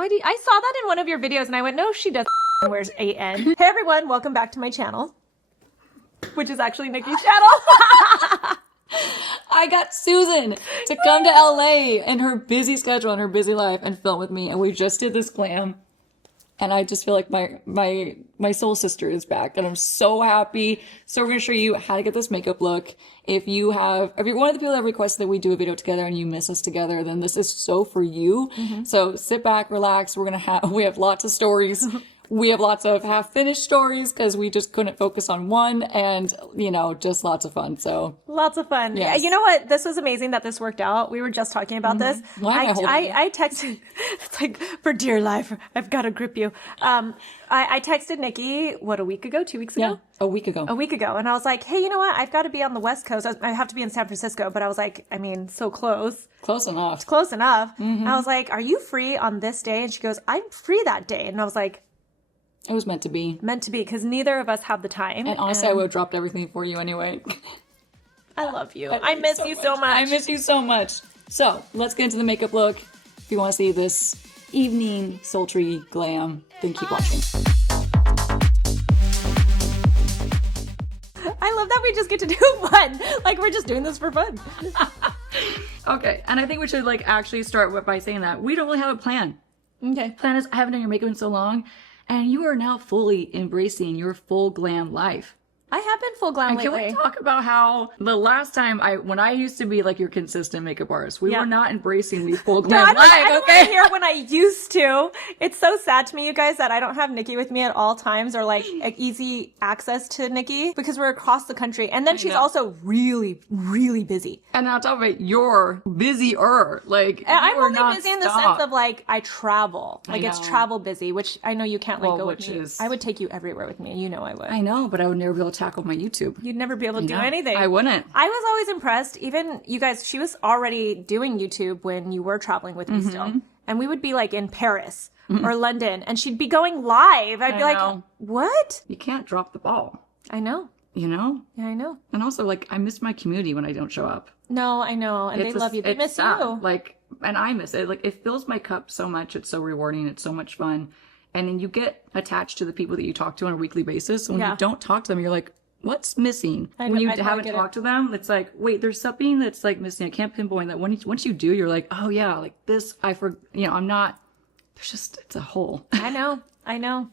I saw that in one of your videos and I went, no, she doesn't. Where's AN? Hey everyone, welcome back to my channel, which is actually Nikki's channel. I got Susan to come to LA in her busy schedule and her busy life and film with me, and we just did this glam. And I just feel like my soul sister is back, and I'm so happy. So we're gonna show you how to get this makeup look. If you're one of the people that requested that we do a video together and you miss us together, then this is so for you. So sit back, relax. We have lots of stories. We have lots of half-finished stories because we just couldn't focus on one, and, you know, just lots of fun. So lots of fun. Yes. You know what? This was amazing that this worked out. We were just talking about this. Why am I holding you? I texted, it's like, for dear life, I've got to grip you. I texted Nikki, a week ago, 2 weeks ago? Yeah, a week ago. A week ago. And I was like, hey, you know what? I've got to be on the West Coast. I have to be in San Francisco. But I was like, I mean, so close. Close enough. Close enough. I was like, are you free on this day? And she goes, I'm free that day. And I was like, it was meant to be. Meant to be, because neither of us have the time. And honestly, I would have dropped everything for you anyway. I love you. I miss you so much. I miss you so much. So, let's get into the makeup look. If you want to see this evening sultry glam, then keep watching. I love that we just get to do fun. Like, we're just doing this for fun. Okay, and I think we should actually start by saying that we don't really have a plan. Okay. Plan is, I haven't done your makeup in so long, and you are now fully embracing your full glam life. I have been full glam lately. Can we talk about how the last time when I used to be your consistent makeup artist, we were not embracing the full glam life, I don't want to hear when I used to. It's so sad to me, you guys, that I don't have Nikki with me at all times, or easy access to Nikki, because we're across the country. And then she's also really, really busy. And on top of it, you're busier. I'm only busy in the sense of I travel. It's travel busy, which I know you can't go with me. I would take you everywhere with me. You know I would. I know, but I would never be able to tackle my YouTube. You'd never be able to do anything. I wouldn't. I was always impressed. Even you guys, she was already doing YouTube when you were traveling with me still. And we would be in Paris or London, and she'd be going live. I'd be like, what? You can't drop the ball. I know. You know? Yeah, I know. And also, I miss my community when I don't show up. No, I know. And they love you. They miss you. And I miss it. It fills my cup so much. It's so rewarding. It's so much fun. And then you get attached to the people that you talk to on a weekly basis. When you don't talk to them, you're like, what's missing? When you haven't talked to them, it's like, wait, there's something that's missing. I can't pinpoint that. Once you do, you're like, oh yeah, this, I'm not, it's a hole. I know.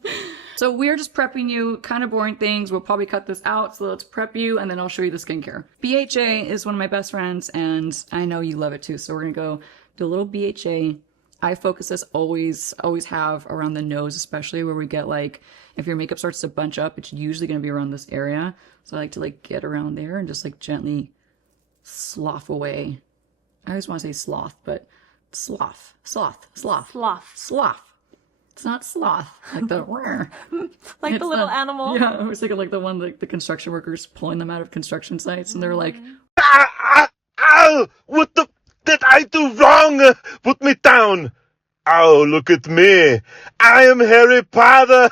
So we're just prepping you, kind of boring things. We'll probably cut this out. So let's prep you, and then I'll show you the skincare. BHA is one of my best friends, and I know you love it too. So we're going to go do a little BHA. Eye focuses always have around the nose, especially where we get if your makeup starts to bunch up, it's usually going to be around this area. So I like to get around there and just gently slough away. I always want to say sloth, but sloth. It's not sloth, like the like the little animal. Yeah, I was thinking the one the construction workers pulling them out of construction sites, and they're like, ow, what did I do wrong? Put me down. Oh, look at me. I am Harry Potter.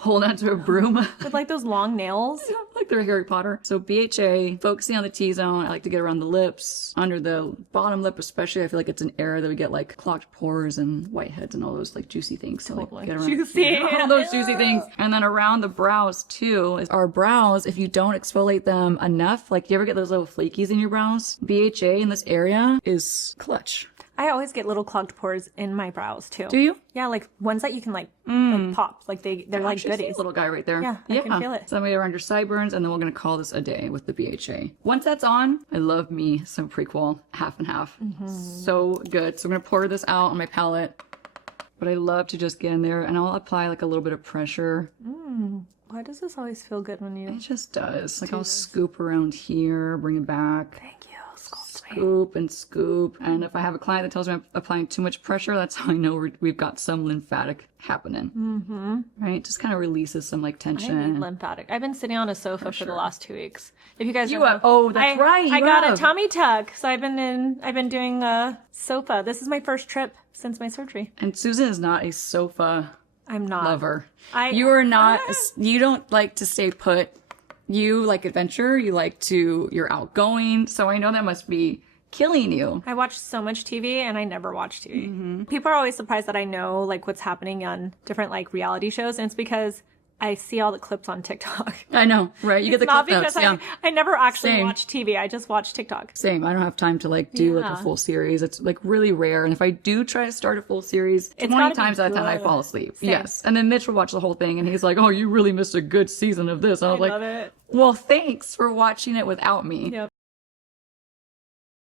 hold on to a broom. With those long nails. Like they're Harry Potter. So BHA, focusing on the T-zone. I like to get around the lips, under the bottom lip especially. I feel like it's an area that we get clogged pores and whiteheads and all those juicy things. So get around juicy. All those juicy things. And then around the brows too. Our brows, if you don't exfoliate them enough, do you ever get those little flakies in your brows? BHA in this area is clutch. I always get little clogged pores in my brows too. Do you? Yeah, ones that you can pop. They're like goodies. This little guy right there. Yeah, I can feel it. So I'm around your sideburns, and then we're gonna call this a day with the BHA. Once that's on, I love me some prequel half and half. So good. So I'm gonna pour this out on my palette, but I love to just get in there, and I'll apply a little bit of pressure. Why does this always feel good when you? It just does. I'll scoop around here, bring it back. Thank you. Scoop and scoop. And if I have a client that tells me I'm applying too much pressure, that's how I know we've got some lymphatic happening. Right? Just kind of releases some tension. I need lymphatic. I've been sitting on a sofa for the last 2 weeks. If you guys oh, that's right. I got a tummy tuck, so I've been doing a sofa. This is my first trip since my surgery. And Susan is not a sofa I'm not lover. You are not. You don't like to stay put. You like adventure. You're outgoing. So I know that must be killing you. I watch so much TV and I never watch TV. Mm-hmm. People are always surprised that I know like what's happening on different like reality shows, and it's because I see all the clips on TikTok. I know, right? You get the Not clip notes. because Yeah. I never actually Same. watch TV. I just watch TikTok. Same. I don't have time to like do like Yeah. a full series. It's like really rare. And if I do try to start a full series, It's 20 gotta be times out of 10 I good. fall asleep. Same. Yes. And then Mitch will watch the whole thing and he's like, oh, you really missed a good season of this. And I was like, love it. well, thanks for watching it without me. Yep.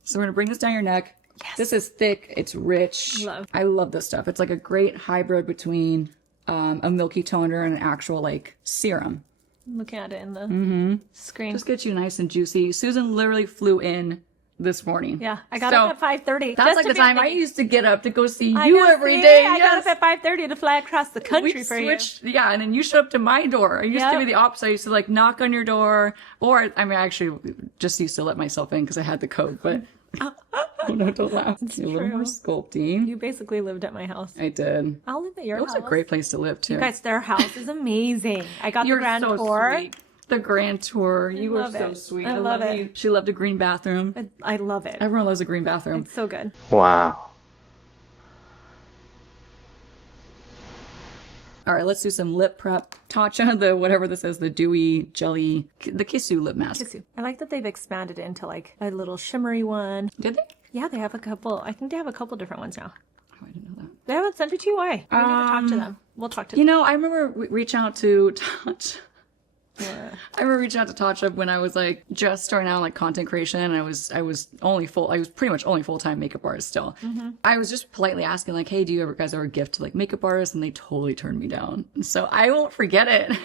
So we're going to bring this down your neck. Yes. This is thick. It's rich. Love. I love this stuff. It's like a great hybrid between a milky toner and an actual like serum. I'm looking at it in the screen. Just get you nice and juicy. Susan literally flew in this morning. Yeah, I got So, up at 5:30. That's just like to the be time with I Nikki. used to get up to go see I you know, every see? day. I got Yes. up at 5:30 to fly across the country We for switched, yeah, and then you showed up to my door. I used to Yep. be the opposite. I used to like knock on your door, or I mean, I actually just used to let myself in because I had the code. But oh no, don't laugh. It's a little more true. sculpting. you. Basically lived at my house. I did. I'll live at your It was house. a great place to live too. You guys, their house is amazing. I got You're the grand so tour. sweet. The grand tour. You were love so it. sweet. I love it. you. She loved a green bathroom. I love it. Everyone loves a green bathroom. It's so good. Wow. All right, let's do some lip prep. Tatcha, the whatever this is, the dewy jelly, the Kissu lip mask. Kissu. I like that they've expanded it into like a little shimmery one. Did they? Yeah, they have a couple. I think they have a couple different ones now. Oh, I didn't know that. They haven't sent it to you. Why? We need to talk to them. We'll talk to You them. know, I remember reaching out to Tatcha. Yeah. I remember reaching out to Tatcha when I was like just starting out like content creation. And I was pretty much only full-time makeup artist still. I was just politely asking like, hey, do you guys ever gift to like makeup artists? And they totally turned me down. So I won't forget it.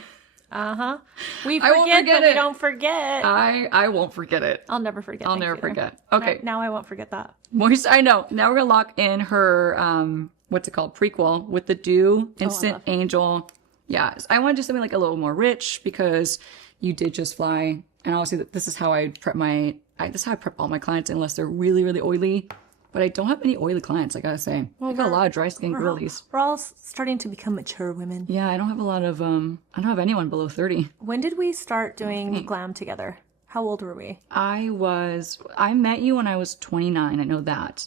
Uh-huh. We I won't forget, forget but we it. don't forget. I won't forget it. I'll never forget. I'll Thank never you. forget. Okay. Now I won't forget that. Moist, I know. Now we're gonna lock in her what's it called? Prequel with the Dew Instant love Angel. Yeah. I want to do something like a little more rich because you did just fly. And obviously this is how I prep this is how I prep all my clients unless they're really, really oily. But I don't have any oily clients, I gotta say. I got a lot of dry skin girlies. We're all starting to become mature women. Yeah, I don't have a lot of I don't have anyone below 30. When did we start doing glam together? How old were we? I met you when I was 29. I know that.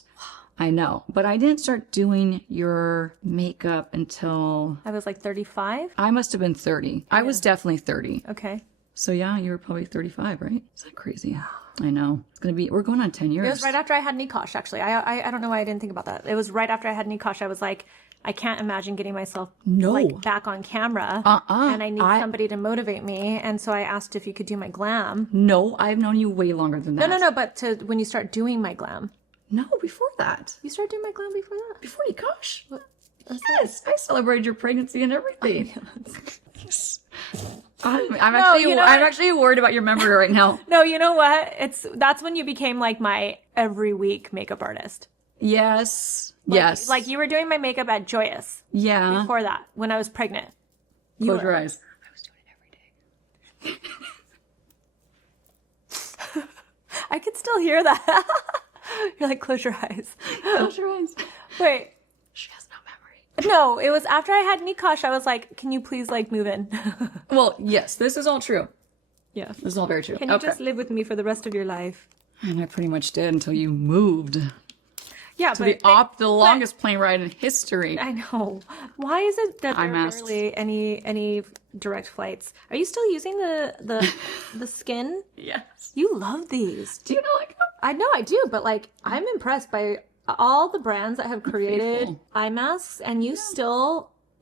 I know. But I didn't start doing your makeup until I was like 35. I must have been 30. I was definitely 30. Okay. So yeah, you were probably 35, right? Is that crazy? I know. We're going on 10 years. It was right after I had Nikosh, actually. I don't know why I didn't think about that. It was right after I had Nikosh. I was like, I can't imagine getting myself like back on camera. And I need somebody to motivate me. And so I asked if you could do my glam. No, I've known you way longer than that. No. But when you start doing my glam. No, before that. You started doing my glam before that? Before Nikosh. Yes, I celebrated your pregnancy and everything. Yes. I'm actually worried about your memory right now. No, you know what? That's when you became like my every week makeup artist. Yes. Yes. Like you were doing my makeup at Joyous. Yeah. Before that, when I was pregnant. Close your eyes. I was doing it every day. I could still hear that. You're like, close your eyes. Close your eyes. Wait. She has no memory. No, it was after I had Nikosh. I was like, can you please like move in? Well, yes, this is all true. Yeah. This is all very true. Can you just live with me for the rest of your life? And I pretty much did until you moved. Yeah, To the longest plane ride in history. I know. Why is it that there are asked. barely any direct flights? Are you still using the skin? Yes. You love these. Do you not like them? I know I do, but like I'm impressed by all the brands that have created Faithful. eye masks, and you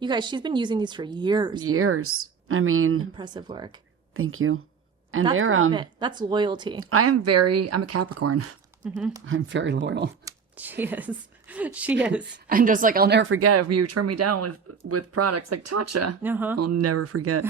guys, she's been using these for years. Years. I mean, Impressive work. thank you. And That's they're commitment. That's loyalty. I'm a Capricorn. I'm very loyal. She is. She is. And just like I'll never forget if you turn me down with products like Tatcha. I'll never forget.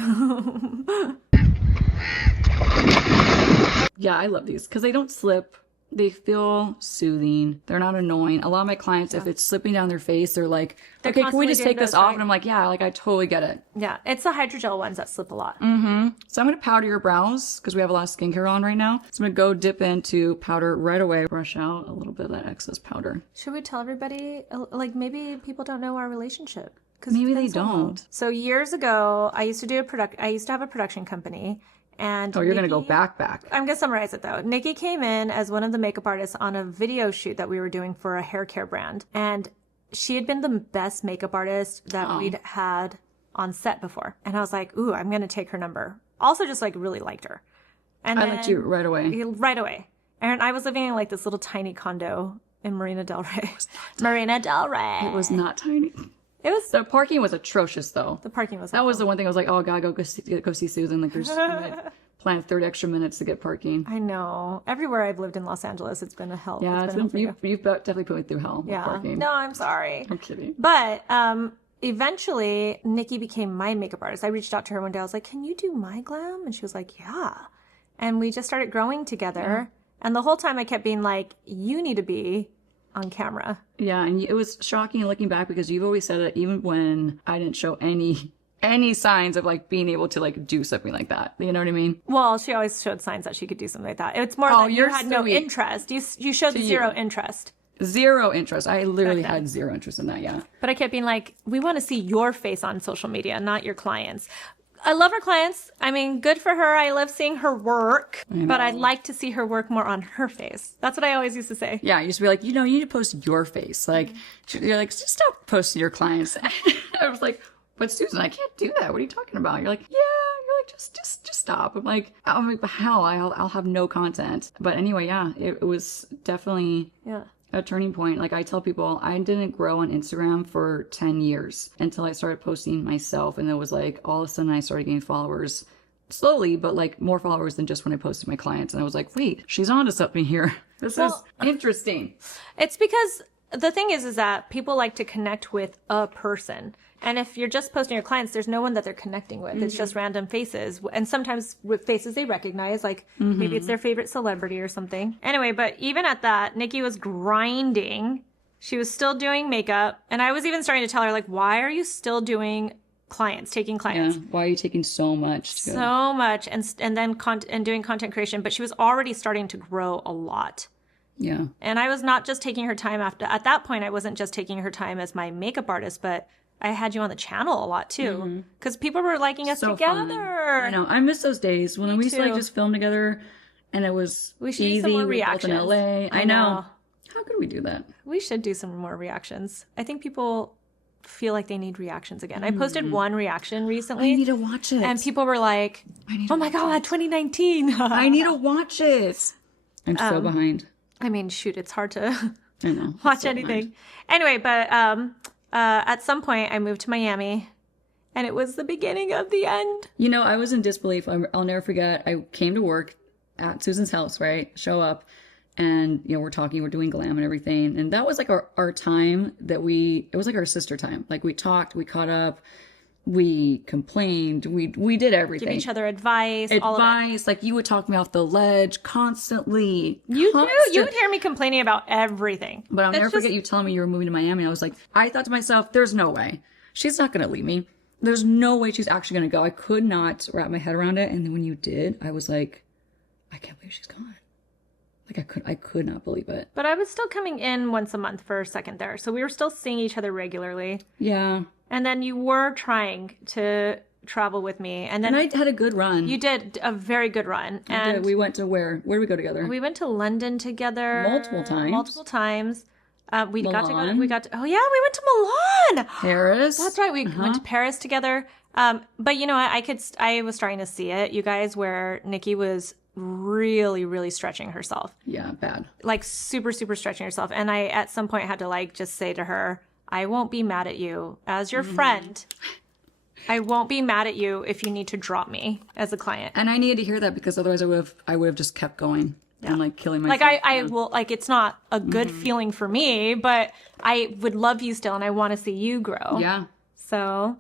Yeah, I love these because they don't slip. They feel soothing. They're not annoying. A lot of my clients, if it's slipping down their face, they're like, They're okay, can we constantly just doing take this those, off? right? And I'm like, yeah, like I totally get it. Yeah, it's the hydrogel ones that slip a lot. So I'm going to powder your brows because we have a lot of skincare on right now. So I'm going to go dip into powder right away. Brush out a little bit of that excess powder. Should we tell everybody? Like maybe people don't know our relationship. 'Cause Maybe it's been they so long. don't. So years ago, I used to have a production company, And Oh, you're going to go Nikki- back. I'm going to summarize it though. Nikki came in as one of the makeup artists on a video shoot that we were doing for a hair care brand. And she had been the best makeup artist that we'd had on set before. And I was like, ooh, I'm going to take her number. Also just like really liked her. And I liked you right away. Right away. And I was living in like this little tiny condo in Marina Del Rey. Marina Del Rey. It was not tiny. It was. The parking was atrocious, though. The parking was. That was the one thing I was like, oh, God, go see Susan. Like, there's plan 30 extra minutes to get parking. I know. Everywhere I've lived in Los Angeles, it's been a hell. Yeah, it's been you've definitely put me through hell with yeah. parking. No, I'm sorry. I'm kidding. But eventually, Nikki became my makeup artist. I reached out to her one day. I was like, can you do My Glam? And she was like, yeah. And we just started growing together. And the whole time I kept being like, you need to be on camera. Yeah, and it was shocking looking back because you've always said it even when I didn't show any signs of like being able to like do something like that. You know what I mean? Well, she always showed signs that she could do something like that. It's more that you had no interest. You showed zero interest. Zero interest. I literally had zero interest in that, yeah. But I kept being like, we want to see your face on social media, not your clients. I love her clients. I mean, good for her. I love seeing her work, but I'd like to see her work more on her face. That's what I always used to say. Yeah, you used to be like, you need to post your face. Like, you're like, just stop posting your clients. I was like, but Susan, I can't do that. What are you talking about? You're like, yeah. You're like, just stop. I'm like, how? I'll have no content. But anyway, yeah, it was definitely a turning point. Like I tell people, I didn't grow on Instagram for 10 years until I started posting myself. And it was like, all of a sudden I started getting followers slowly, but like more followers than just when I posted my clients. And I was like, wait, she's onto something here. This is interesting. It's because the thing is that people like to connect with a person. And if you're just posting your clients, there's no one that they're connecting with. It's just random faces. And sometimes with faces they recognize, like maybe it's their favorite celebrity or something. Anyway, but even at that, Nikki was grinding. She was still doing makeup. And I was even starting to tell her, like, why are you still doing clients, taking clients? Yeah. Why are you taking so much? So much. And then doing content creation. But she was already starting to grow a lot. Yeah. And I was not just taking her time at that point, I wasn't just taking her time as my makeup artist, but I had you on the channel a lot too. Because people were liking us together. Fun. I know. I miss those days when we used to like just film together and it was we should easy. do some more We reactions. in LA. I know. How could we do that? We should do some more reactions. I think people feel like they need reactions again. I posted one reaction recently. I need to watch it. And people were like, oh my God, 2019. I need to watch it. I'm so behind. I mean, shoot, it's hard to I know. watch anything. Anyway, but at some point I moved to Miami and it was the beginning of the end. You know, I was in disbelief. I'll never forget. I came to work at Susan's house, right? Show up and, you know, we're talking, we're doing glam and everything. And that was like our time that it was like our sister time. Like we talked, we caught up, we complained, we did everything. Give each other advice. All of it. Like you would talk me off the ledge constantly. You would hear me complaining about everything. But I'll never forget you telling me you were moving to Miami. I was like, I thought to myself, there's no way. She's not going to leave me. There's no way she's actually going to go. I could not wrap my head around it. And then when you did, I was like, I can't believe she's gone. Like I could not believe it. But I was still coming in once a month for a second there. So we were still seeing each other regularly. Yeah. And then you were trying to travel with me. And then I had a good run. You did a very good run. And we went to where? Where did we go together? We went to London together. Multiple times. We got to Milan. we went to Milan. Paris. That's right. We went to Paris together. But you know what? I was starting to see it, you guys, where Nikki was really, really stretching herself. Yeah, bad. Like super, super stretching herself. And I, at some point, had to like just say to her, I won't be mad at you as your friend. I won't be mad at you if you need to drop me as a client. And I needed to hear that because otherwise I would have just kept going and like killing myself. Like I will, like, it's not a good feeling for me, but I would love you still and I want to see you grow. Yeah. So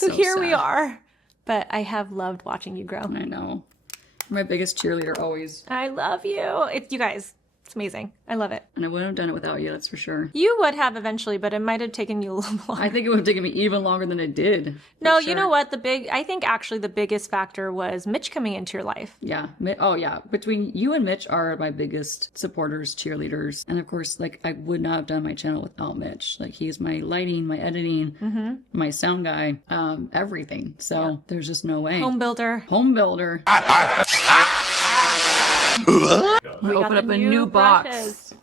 here sad. we are. But I have loved watching you grow. I know. My biggest cheerleader always. I love you. You guys, It's amazing. I love it. And I wouldn't have done it without you, that's for sure. You would have eventually, but it might have taken you a little longer. I think it would have taken me even longer than it did. No, sure. you know what? I think actually the biggest factor was Mitch coming into your life. Yeah. Oh, yeah. Between you and Mitch are my biggest supporters, cheerleaders. And of course, like, I would not have done my channel without Mitch. Like, he's my lighting, my editing, my sound guy, everything. So there's just no way. Home builder. Home builder. We open up a new box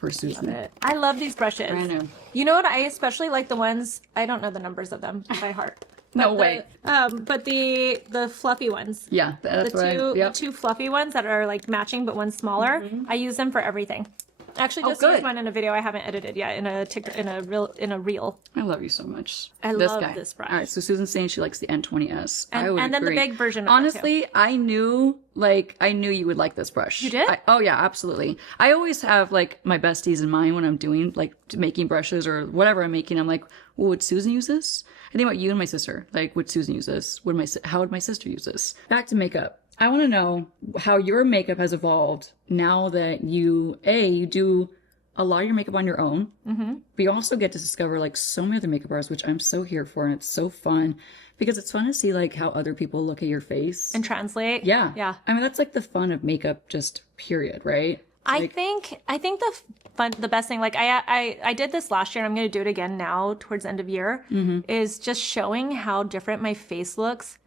for Susan. I love these brushes. Brand new. You know what? I especially like the ones, I don't know the numbers of them by heart. No way. But the fluffy ones. Yeah, that's the two fluffy ones that are like matching but one's smaller. I use them for everything. I actually just used one in a video I haven't edited yet in a reel. I love you so much. I love this brush. All right, so Susan's saying she likes the N20S. And then the big version of Honestly, I knew you would like this brush. You did? Oh yeah, absolutely. I always have like my besties in mind when I'm doing like making brushes or whatever I'm making. I'm like, well, would Susan use this? I think about you and my sister. Like, would Susan use this? How would my sister use this? Back to makeup. I want to know how your makeup has evolved now that you do a lot of your makeup on your own, but you also get to discover like so many other makeup artists, which I'm so here for, and it's so fun because it's fun to see like how other people look at your face and translate. Yeah. Yeah. I mean, that's like the fun of makeup, just period, right? I think the best thing, like I did this last year and I'm going to do it again now towards the end of year, is just showing how different my face looks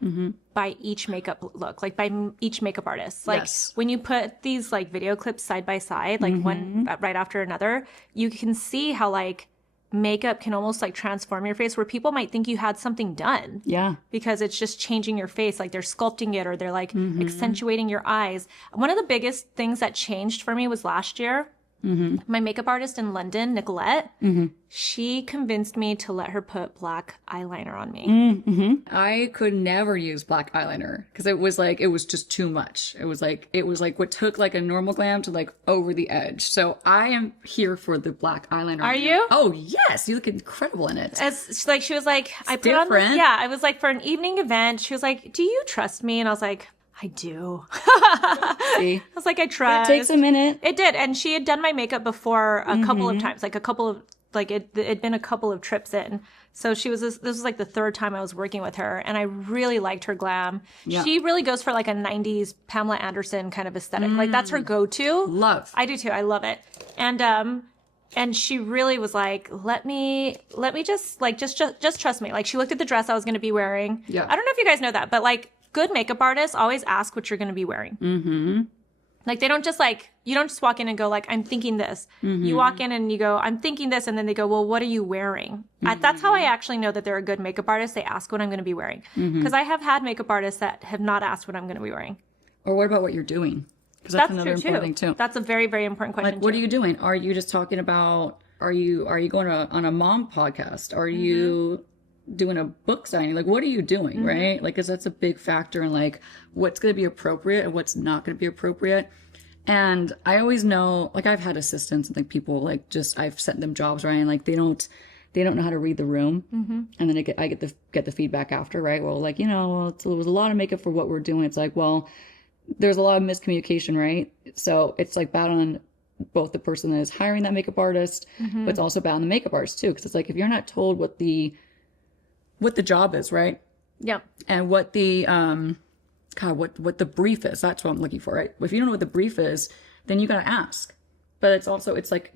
by each makeup look, like by each makeup artist. Like when you put these like video clips side by side, like one right after another, you can see how like makeup can almost like transform your face where people might think you had something done. Yeah. Because it's just changing your face. Like they're sculpting it or they're like accentuating your eyes. One of the biggest things that changed for me was last year. My makeup artist in London, Nicolette, she convinced me to let her put black eyeliner on me. I could never use black eyeliner because it was just too much. It was like what took like a normal glam to like over the edge. So I am here for the black eyeliner. Are you? Oh yes, you look incredible in it. She was like, I put on this, yeah, I was like for an evening event. She was like, do you trust me? And I was like, I do. See? I was like, I trust. It takes a minute. It did. And she had done my makeup before a couple of times, like it'd been a couple of trips in. So this was like the third time I was working with her and I really liked her glam. Yeah. She really goes for like a 90s Pamela Anderson kind of aesthetic. Like that's her go-to. Love. I do too. I love it. And she really was like, let me just trust me. Like she looked at the dress I was going to be wearing. Yeah. I don't know if you guys know that, but like good makeup artists always ask what you're going to be wearing. Like they don't just you don't just walk in and go like, I'm thinking this. You walk in and you go, I'm thinking this. And then they go, well, what are you wearing? That's how I actually know that they're a good makeup artist. They ask what I'm going to be wearing. Because I have had makeup artists that have not asked what I'm going to be wearing. Or what about what you're doing? Because that's another important thing too. That's a very, very important question. Like, what are you doing? Are you just talking about, are you going on a mom podcast? Are you doing a book signing? Like, what are you doing, right? Like, 'cause that's a big factor in like what's going to be appropriate and what's not going to be appropriate. And I always know, like, I've had assistants and like people like I've sent them jobs, right? And like they don't know how to read the room. And then I get the feedback after, right? Well, like, it was a lot of makeup for what we're doing. It's like, well, there's a lot of miscommunication, right? So it's like bad on both the person that is hiring that makeup artist, but it's also bad on the makeup artist too. 'Cause it's like, if you're not told what the job is, right? Yeah. And what the, what the brief is, that's what I'm looking for, right? If you don't know what the brief is, then you got to ask. But it's like,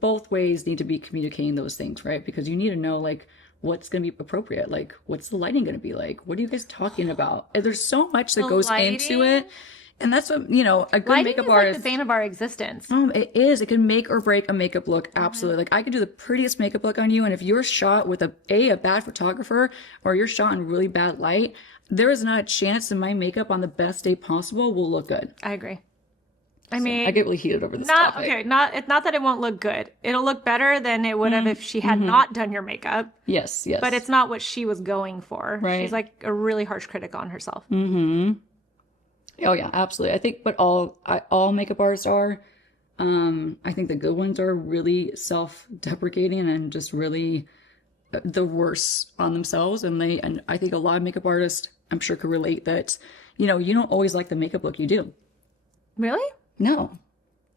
both ways need to be communicating those things, right? Because you need to know like what's going to be appropriate. Like, what's the lighting going to be like? What are you guys talking about? And there's so much that goes into it. And that's what, a good makeup artist. Like the bane of our existence. It is. It can make or break a makeup look. Absolutely. Like I could do the prettiest makeup look on you. And if you're shot with a bad photographer or you're shot in really bad light, there is not a chance that my makeup on the best day possible will look good. I agree. I mean, I get really heated over this topic. Okay, not that it won't look good. It'll look better than it would have if she had not done your makeup. Yes. But it's not what she was going for. Right. She's like a really harsh critic on herself. Oh yeah, absolutely. I think, but all makeup artists are. I think the good ones are really self-deprecating and just really the worst on themselves. And I think a lot of makeup artists, I'm sure, could relate that, you don't always like the makeup look you do. Really? No.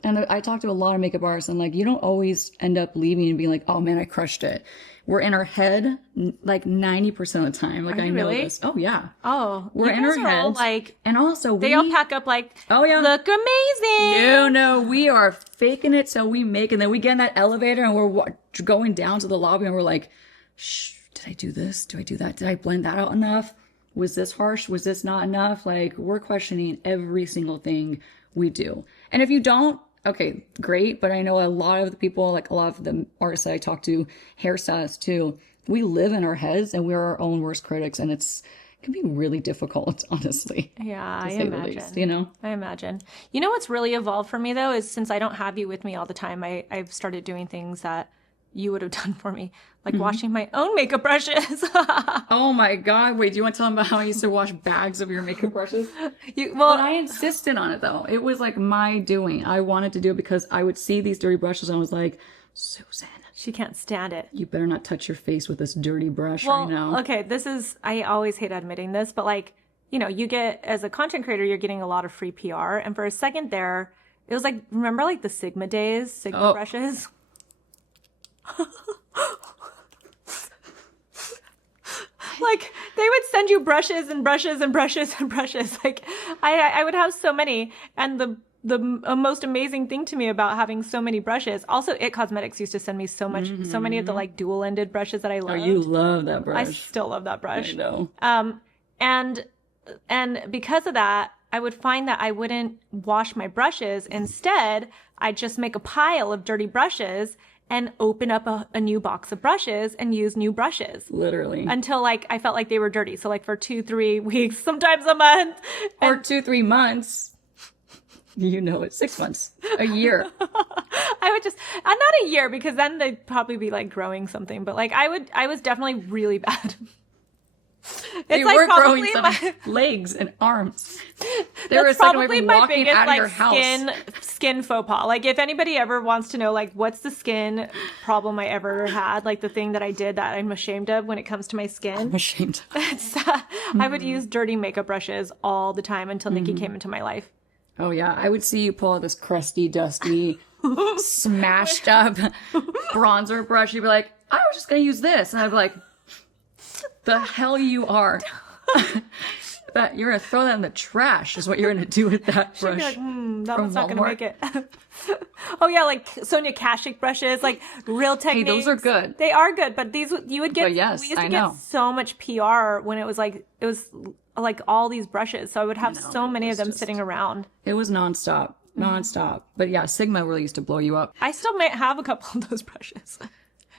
And I talked to a lot of makeup artists, and like, you don't always end up leaving and being like, oh man, I crushed it. We're in our head like 90% of the time. Like, Are I you know really? this. Oh yeah. Oh, We're you in our guys are all, heads. like, And also they all pack up like, oh yeah, look amazing. no, we are faking it so we make it. And then we get in that elevator and we're going down to the lobby and we're like, shh, did I do this? Do I do that? Did I blend that out enough? Was this harsh? Was this not enough? Like, we're questioning every single thing we do. And if you don't, okay, great. But I know a lot of the people, like a lot of the artists that I talk to, hairstylists too, we live in our heads and we're our own worst critics. And it can be really difficult, honestly. Yeah, I to say the imagine. least, you know? I imagine. You know what's really evolved for me though is since I don't have you with me all the time, I've started doing things that you would have done for me, like washing my own makeup brushes. Oh my God. Wait, do you want to tell them about how I used to wash bags of your makeup brushes? Well, But I insisted on it though. It was like my doing. I wanted to do it because I would see these dirty brushes and I was like, Susan, she can't stand it. you better not touch your face with this dirty brush Well, right now. okay, I always hate admitting this, but like, you know, you get, as a content creator, you're getting a lot of free PR. And for a second there, it was like, remember like the Sigma days, Sigma brushes? Like, they would send you brushes and brushes and brushes and brushes. Like, I would have so many. And the most amazing thing to me about having so many brushes, also It Cosmetics used to send me so many of the like dual-ended brushes that I Oh, loved. you love that I brush. still love that brush. I know. And because of that, I would find that I wouldn't wash my brushes. Instead, I'd just make a pile of dirty brushes and open up a new box of brushes and use new brushes. Literally. Until like I felt like they were dirty. So like for 2-3 weeks, sometimes a month. Or 2-3 months. You know it. 6 months. A year. I would just, not a year because then they'd probably be like growing something. But like I was definitely really bad. You like were growing probably some my- legs and arms. There That's was a second away probably from my walking biggest out of like your house. skin faux pas. Like if anybody ever wants to know like what's the skin problem I ever had, like the thing that I did that I'm ashamed of when it comes to my skin, I'm ashamed. it's, I would use dirty makeup brushes all the time until Nikki came into my life. Oh yeah, I would see you pull out this crusty, dusty, smashed up bronzer brush. You'd be like, I was just gonna use this, and I'd be like, the hell you are. That you're gonna throw that in the trash is what you're gonna do with that She'd be brush. like, that from one's not gonna Walmart. make it. Oh yeah, like Sonia Kashuk brushes, like real techniques. those are good. They are good, but these you would get. But yes, we used to I get know. so much PR when it was like all these brushes, so I would have so many of was them just- sitting around. It was nonstop. But yeah, Sigma really used to blow you up. I still might have a couple of those brushes.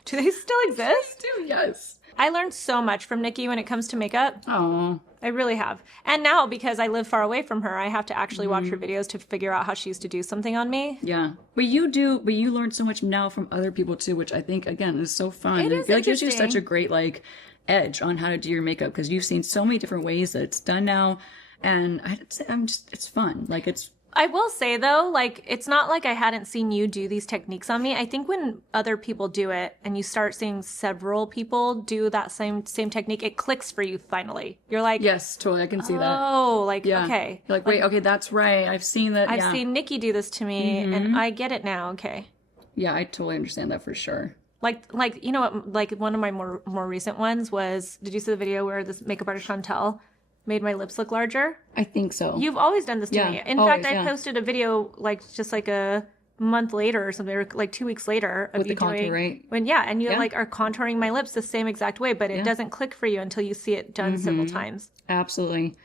Do they still exist? Do yes. I learned so much from Nikki when it comes to makeup. Oh, I really have. And now, because I live far away from her, I have to actually watch her videos to figure out how she used to do something on me. yeah. But you learn so much now from other people too, which I think again is so fun. It I is feel like gives you such interesting. a great like edge on how to do your makeup because you've seen so many different ways that it's done now, and it's fun. Like it's. I will say though, like, it's not like I hadn't seen you do these techniques on me. I think when other people do it and you start seeing several people do that same technique, it clicks for you finally. You're like, Yes, totally. I can see that. oh, like, Yeah. okay. You're like, wait, okay, that's right. I've seen that. I've yeah. seen Nikki do this to me and I get it now. Okay. Yeah, I totally understand that for sure. Like, you know what, like one of my more recent ones was, did you see the video where this makeup artist Chantel made my lips look larger? I think so. You've always done this to Yeah, me. In always, fact, I yeah. posted a video like just like a month later or something, or like 2 weeks later of With you the contour, doing right? and you Yeah. like are contouring my lips the same exact way, but it doesn't click for you until you see it done several times. Absolutely.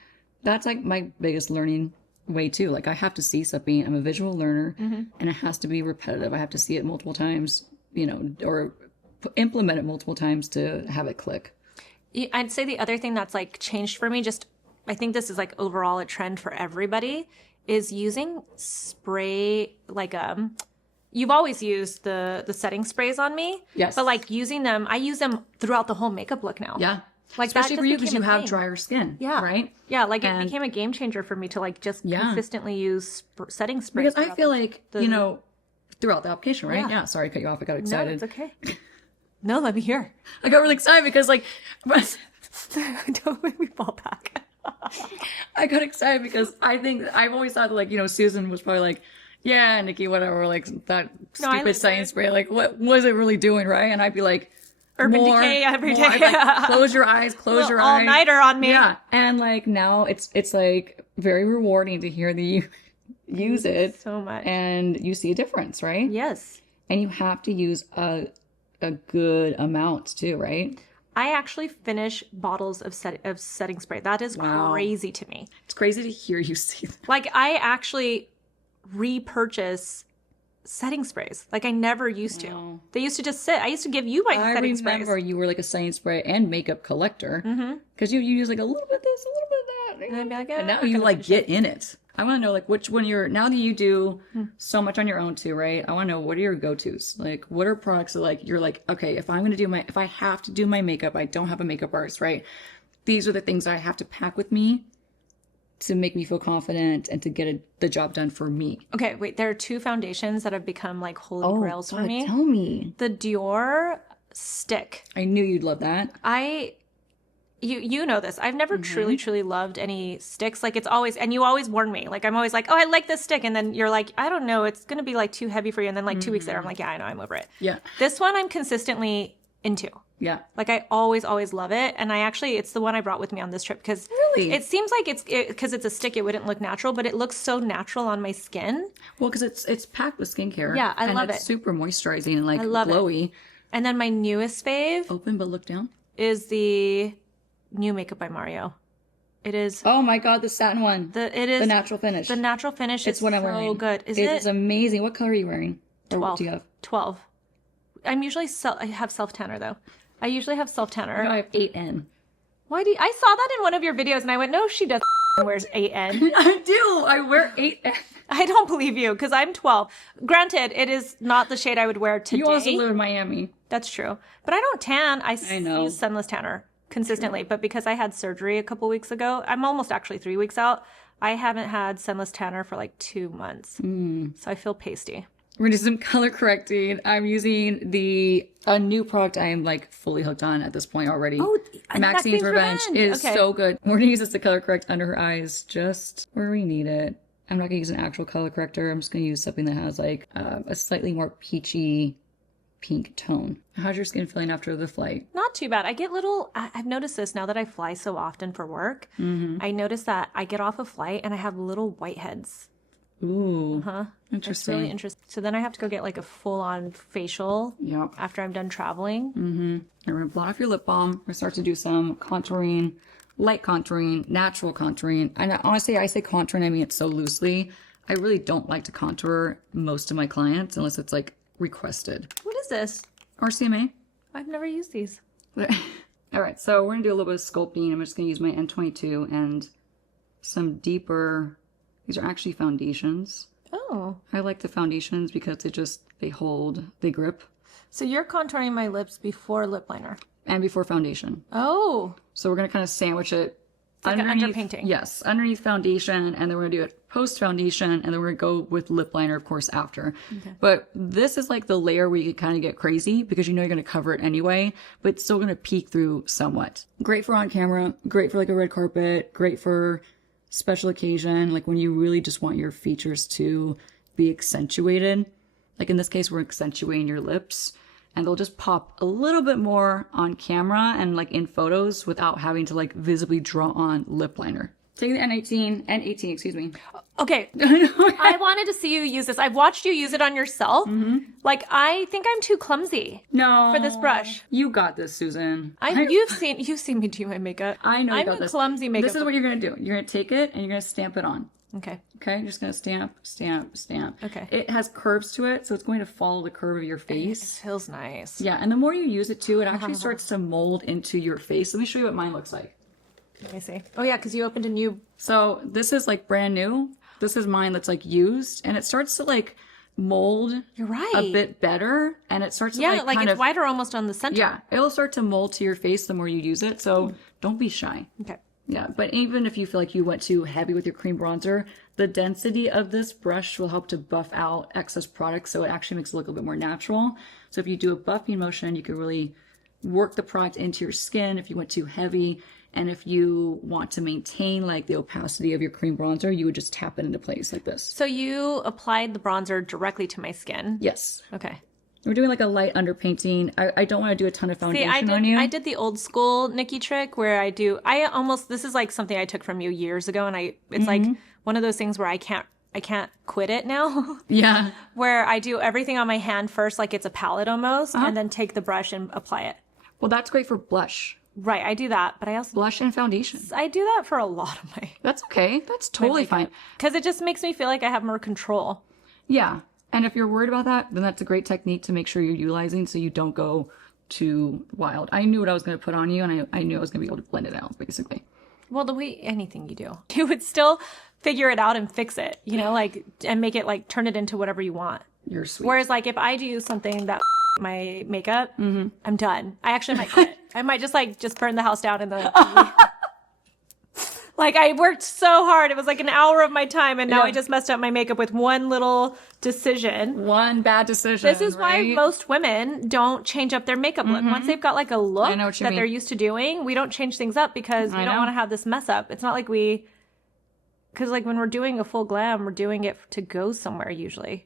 That's like my biggest learning way too. Like I have to see something. I'm a visual learner and it has to be repetitive. I have to see it multiple times, or implement it multiple times to have it click. I'd say the other thing that's like changed for me, just I think this is like overall a trend for everybody, is using spray like you've always used the setting sprays on me. Yes. But like using them, I use them throughout the whole makeup look now. Yeah. Like that Especially just for you because became you a have thing. drier skin. Yeah. Right? Yeah, like it And- became a game changer for me to like just Yeah. consistently use setting sprays. Because I throughout feel the- like, throughout the application, right? Yeah. Yeah. Sorry, I cut you off. I got No, excited. it's okay. No, let me hear. I got really excited because Don't make me fall back. I got excited because I think I've always thought that Susan was probably like, yeah, Nikki, whatever, like that No, I stupid like science it. spray, like what was it really doing, right? And I'd be like, Urban more, Decay every more. day. I'd like, close your eyes, close your eyes. All-nighter on me. Yeah, and like now it's like very rewarding to hear that you use it So much. and you see a difference, right? Yes. And you have to use a good amount too, right? I actually finish bottles of setting spray. That is Wow. crazy to me. It's crazy to hear you say that. Like, I actually repurchase setting sprays. Like, I never used to. Wow. They used to just sit. I used to give you my I setting remember sprays. you were like a science spray and makeup collector because you use like a little bit of this, a little bit of that, And I'd be like, and "Oh, now I'm you gonna like finish get in it. I want to know like which one you're now that you do so much on your own too, right? I want to know what are your go-tos? Like what are products that like you're like, okay, if I have to do my makeup, I don't have a makeup artist, right? These are the things I have to pack with me to make me feel confident and to get the job done for me. Okay, wait. There are two foundations that have become like holy grails for God, me. tell me. The Dior stick. I knew you'd love that. You know this. I've never truly loved any sticks. Like it's always, and you always warn me. Like I'm always like, oh, I like this stick, and then you're like, I don't know, it's gonna be like too heavy for you. And then like 2 weeks later, I'm like, yeah, I know, I'm over it. Yeah. This one I'm consistently into. Yeah. Like I always love it, and it's the one I brought with me on this trip because Really? it seems like because it's a stick, it wouldn't look natural, but it looks so natural on my skin. Well, because it's packed with skincare. Yeah, I love it's it. super moisturizing and like love it. glowy. And then my newest fave Open but look down. is the new Makeup by Mario. It is Oh my god, the satin one. the natural finish. The natural finish It's is what I'm so wearing. good. Is It it? is amazing. What color are you wearing? Or what 12. do you have? 12. I'm usually I have self tanner though. I usually have self tanner. No, I have 8N. Why do I saw that in one of your videos and I went, no, she does wears 8N. I do. I wear 8N. I don't believe you because I'm 12. Granted, it is not the shade I would wear today. You also live in Miami. That's true. But I don't tan. I know. use sunless tanner consistently. But because I had surgery a couple weeks ago, I'm almost actually 3 weeks out. I haven't had sunless tanner for like 2 months. So I feel pasty. We're gonna do some color correcting. I'm using a new product I am like fully hooked on at this point already. Oh, Maxine's Revenge is Okay. so good. We're gonna use this to color correct under her eyes just where we need it. I'm not gonna use an actual color corrector. I'm just gonna use something that has like a slightly more peachy pink tone. How's your skin feeling after the flight? Not too bad. I get I've noticed this now that I fly so often for work. I notice that I get off a flight and I have little whiteheads. Ooh, It's interesting. really interesting. So then I have to go get like a full-on facial Yep. after I'm done traveling. And we're gonna blot off your lip balm. We're gonna start to do some contouring, light contouring, natural contouring. And honestly, I say contouring, I mean it so loosely. I really don't like to contour most of my clients unless it's like requested. What is this? RCMA. I've never used these. All right, so we're gonna do a little bit of sculpting. I'm just gonna use my N22 and some deeper. These are actually foundations. Oh. I like the foundations because they hold, they grip, So you're contouring my lips before lip liner. and before foundation. Oh. So we're gonna kind of sandwich it like an underpainting. Yes, underneath foundation, and then we're gonna do it post foundation, and then we're gonna go with lip liner, of course, after. But this is like the layer where you can kind of get crazy because you know you're gonna cover it anyway, but it's still gonna peek through somewhat. Great for on camera, great for like a red carpet, great for special occasion, like when you really just want your features to be accentuated. Like in this case, we're accentuating your lips, and they'll just pop a little bit more on camera and like in photos without having to like visibly draw on lip liner. Taking the N18, excuse me. Okay. I wanted to see you use this. I've watched you use it on yourself. Like, I think I'm too clumsy. No. For this brush. You got this, Susan. You've seen me do my makeup. I know you I'm got a this. clumsy makeup. This is what you're going to do. You're going to take it and you're going to stamp it on. Okay. Okay? You're just going to stamp, stamp, stamp. Okay. It has curves to it, so it's going to follow the curve of your It face. feels nice. Yeah, and the more you use it too, it actually starts to mold into your face. Let me show you what mine looks like. Let me see. Oh yeah, because you opened a new. So this is like brand new. This is mine that's like used, and it starts to like mold You're right. a bit better, and it starts to Yeah, like like kind it's of wider almost on the center. yeah, it'll start to mold to your face the more you use it. So don't be shy. Okay. Yeah, but even if you feel like you went too heavy with your cream bronzer, the density of this brush will help to buff out excess product, so it actually makes it look a little bit more natural. So if you do a buffing motion, you can really work the product into your skin if you went too heavy, And if you want to maintain like the opacity of your cream bronzer, you would just tap it into place like this. So you applied the bronzer directly to my skin? Yes. Okay. We're doing like a light underpainting. I don't want to do a ton of foundation on you. I did the old school Nikki trick where this is like something I took from you years ago, and it's like one of those things where I can't quit it now. Yeah. Where I do everything on my hand first, like it's a palette almost, and then take the brush and apply it. Well, that's great for blush. Right, I do that, but I also Blush and foundation. I do that for a lot of my That's okay. That's totally fine. because it just makes me feel like I have more control. Yeah. And if you're worried about that, then that's a great technique to make sure you're utilizing so you don't go too wild. I knew what I was going to put on you, and I knew I was going to be able to blend it out, basically. Well, the way anything you do, you would still figure it out and fix it, you know, like, and make it like turn it into whatever you want. You're sweet. Whereas, like, if I do something that my makeup, I'm done. I actually might quit. I might just burn the house down in the. Like, I worked so hard. It was like an hour of my time, and now I just messed up my makeup with one little decision. One bad decision. This is why most women don't change up their makeup look. Once they've got like a look that they're used to doing, we don't change things up because we don't want to have this mess up. It's not like because like when we're doing a full glam, we're doing it to go somewhere usually.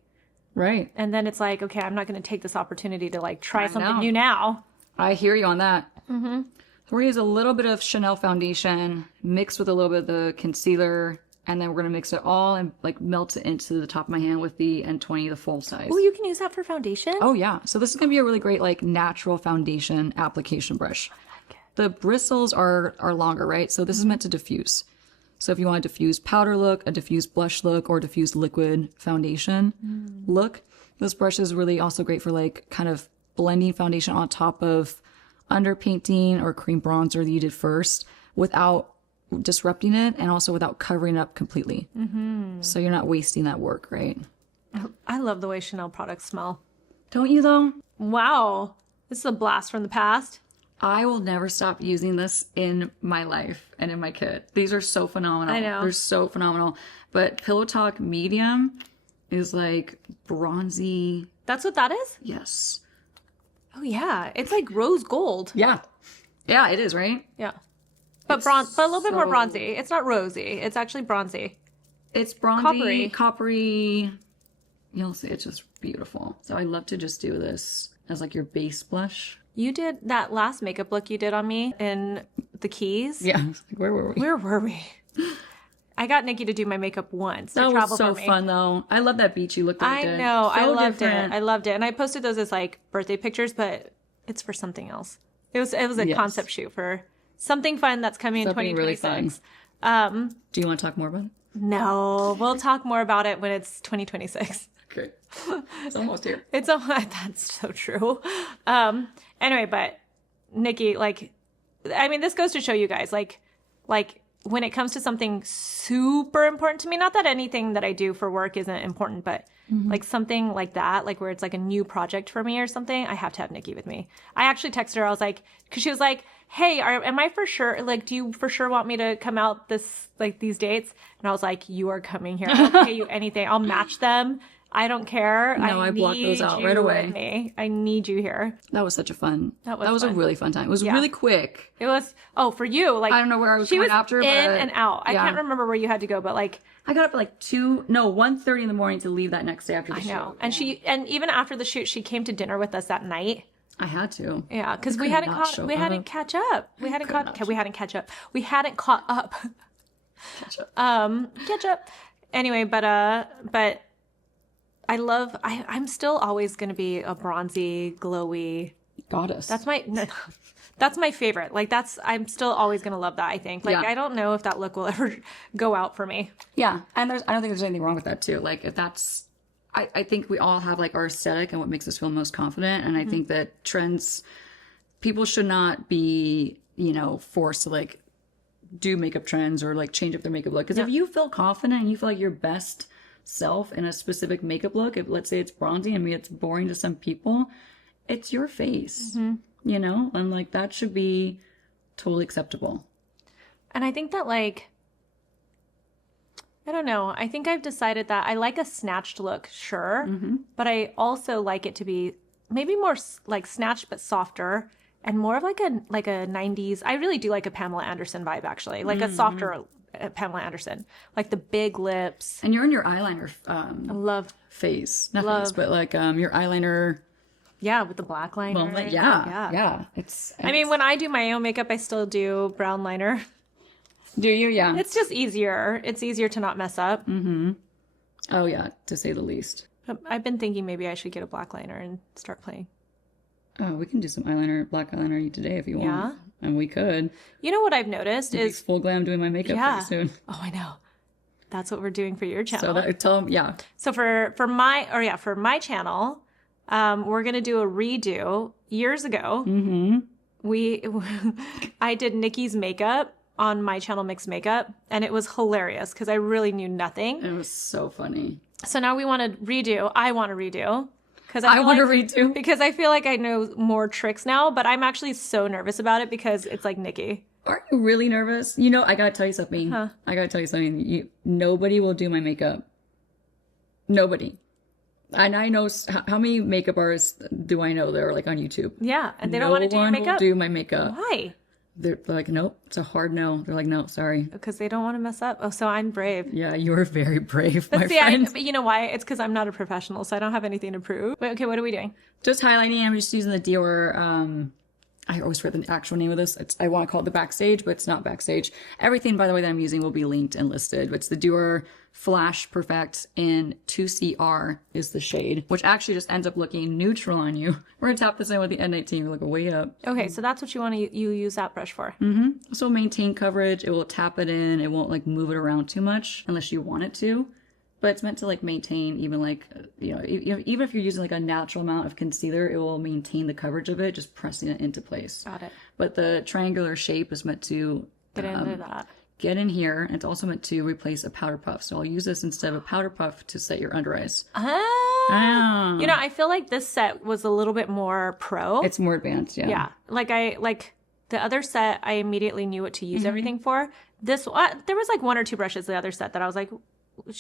Right. And then it's like, okay, I'm not going to take this opportunity to like try something new now. I hear you on that. Mm-hmm. So we're going to use a little bit of Chanel foundation mixed with a little bit of the concealer. And then we're going to mix it all and like melt it into the top of my hand with the N20, the full size. Oh, you can use that for foundation? Oh, yeah. So this is going to be a really great like natural foundation application brush. I like it. The bristles are longer, right? So this is meant to diffuse. So if you want a diffuse powder look, a diffuse blush look, or diffuse liquid foundation look, this brush is really also great for like kind of blending foundation on top of underpainting or cream bronzer that you did first without disrupting it and also without covering it up completely. So you're not wasting that work, right? I love the way Chanel products smell. Don't you though? Wow. This is a blast from the past. I will never stop using this in my life and in my kit. These are so phenomenal. I know. They're so phenomenal. But Pillow Talk Medium is like bronzy. That's what that is? Yes. Oh, yeah. It's like rose gold. Yeah. Yeah, it is, right? Yeah. But but a little bit more bronzy. It's not rosy. It's actually bronzy. It's bronzy, coppery. You'll see, it's just beautiful. So I love to just do this as like your base blush. You did that last makeup look you did on me in the Keys. Yeah. Where were we? Where were we? I got Nikki to do my makeup once. That to travel was so for me. Fun though. I love that beachy look that I you did. know. So I loved different. it. I loved it. And I posted those as like birthday pictures, but it's for something else. It was a concept shoot for something fun that's coming Something in 2026. Really fun. Do you want to talk more about it? No, we'll talk more about it when it's 2026. Okay. It's almost here. That's so true. Anyway, but Nikki, like, I mean, this goes to show you guys, like when it comes to something super important to me, not that anything that I do for work isn't important, but like something like that, like where it's like a new project for me or something, I have to have Nikki with me. I actually texted her. I was like, because she was like, hey, am I for sure? Like, do you for sure want me to come out these dates? And I was like, you are coming here. I'll pay you anything. I'll match them. I don't care. No, I blocked those out right away. I need you here. That was such a fun. That was fun. a really fun time. It was really quick. It was. Oh, for you, like I don't know where I was she going was after, in but and out. I can't remember where you had to go, but like I got up at like 1:30 in the morning to leave that next day after the shoot. I know. And and even after the shoot, she came to dinner with us that night. I had to. Yeah, because we hadn't caught up. We hadn't caught up. We hadn't caught up. Catch up. Anyway, but I'm still always going to be a bronzy, glowy goddess. That's my favorite. Like I'm still always going to love that, I think. Like, I don't know if that look will ever go out for me. Yeah. And I don't think there's anything wrong with that too. Like if that's, I think we all have like our aesthetic and what makes us feel most confident. And I think that people should not be, forced to like do makeup trends or like change up their makeup look. Because if you feel confident and you feel like your best self in a specific makeup look, if let's say it's bronzy, I mean, it's boring to some people, it's your face, and like that should be totally acceptable. And I think that like, I don't know. I think I've decided that I like a snatched look, sure, but I also like it to be maybe more like snatched but softer and more of like a 90s. I really do like a Pamela Anderson vibe, actually, like a softer Pamela Anderson, like the big lips. And you're in your eyeliner I love, phase, not Love. phase, but like your eyeliner. yeah, with the black liner. Well, like, yeah. I mean, when I do my own makeup, I still do brown liner. Do you? Yeah. It's just easier. It's easier to not mess up. Oh yeah, to say the least. I've been thinking maybe I should get a black liner and start playing. Oh, we can do some eyeliner, black eyeliner today if you want. Yeah? And we could. You know what I've noticed We'll be is, full glam doing my makeup yeah. pretty soon. Oh, I know. That's what we're doing for your channel. So that, tell them, yeah. So for my channel, we're gonna do a redo. Years ago, I did Nikki's makeup on my channel, Mixed Makeup, and it was hilarious because I really knew nothing. It was so funny. So now we want to redo. I want to redo because I want to redo. because I feel like I know more tricks now. But I'm actually so nervous about it because it's like Nikki. Aren't you really nervous? You know, I gotta tell you something. Huh. I gotta tell you something. Nobody will do my makeup. Nobody. And I know how many makeup artists do I know that are like on YouTube? Yeah, and they don't want to do your No one will makeup. do my makeup. Why? They're like, nope, it's a hard no. They're like, no, sorry. Because they don't want to mess up. Oh, so I'm brave. Yeah, you're very brave, my See, friend. but you know why? It's because I'm not a professional, so I don't have anything to prove. Wait, okay, what are we doing? Just highlighting. I'm just using the Dior. I always forget the actual name of this. I want to call it the Backstage, but it's not Backstage. Everything, by the way, that I'm using will be linked and listed. It's the Dior Flash Perfect in 2CR is the shade, which actually just ends up looking neutral on you. We're going to tap this in with the N19. We look way up. Okay, so that's what you want to you use that brush for. So maintain coverage. It will tap it in. It won't like move it around too much unless you want it to. But it's meant to like maintain even like, you know, even if you're using like a natural amount of concealer, it will maintain the coverage of it, just pressing it into place. Got it. But the triangular shape is meant to Get into that. get in here. And it's also meant to replace a powder puff. So I'll use this instead of a powder puff to set your under eyes. Ah. You know, I feel like this set was a little bit more pro. It's more advanced, yeah. Yeah. Like the other set, I immediately knew what to use everything for. This, there was like one or two brushes, the other set that I was like,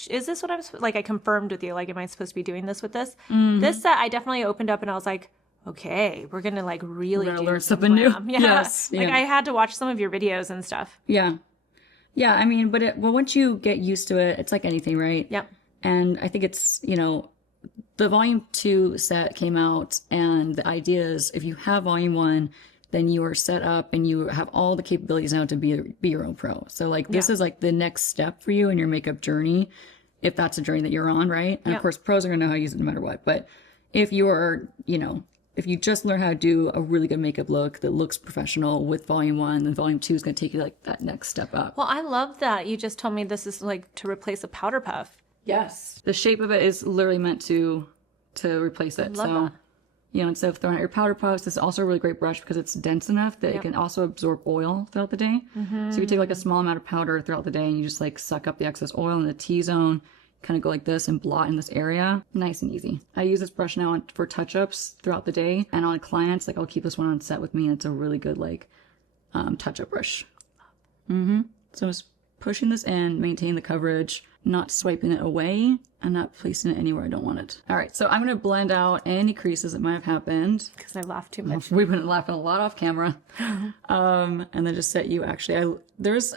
is this what I'm supposed, like I confirmed with you, like, am I supposed to be doing this with this? This set, I definitely opened up and I was like, okay, we're going to like really do learn something new. glam. Yeah. Yes, Like yeah. I had to watch some of your videos and stuff. Yeah. Yeah, I mean, but once you get used to it, it's like anything, right? Yep. And I think it's, you know, the volume 2 set came out and the idea is if you have volume 1, then you are set up and you have all the capabilities now to be your own pro. So like this is like the next step for you in your makeup journey, if that's a journey that you're on, right? And of course, pros are gonna know how to use it no matter what. But if you are, you know, if you just learn how to do a really good makeup look that looks professional with volume 1, then volume 2 is gonna take you like that next step up. Well, I love that you just told me this is like to replace a powder puff. Yes. The shape of it is literally meant to replace it. love So that. you know, instead of throwing out your powder puffs, this is also a really great brush because it's dense enough that it can also absorb oil throughout the day. So you take like a small amount of powder throughout the day and you just like suck up the excess oil in the T-zone, kind of go like this and blot in this area. Nice and easy. I use this brush now for touch-ups throughout the day and on clients, like I'll keep this one on set with me and it's a really good like touch-up brush. So just pushing this in, maintain the coverage, not swiping it away, and not placing it anywhere I don't want it. All right, so I'm going to blend out any creases that might have happened. Because I laughed too much. We've been laughing a lot off camera. And then just set you, actually, there's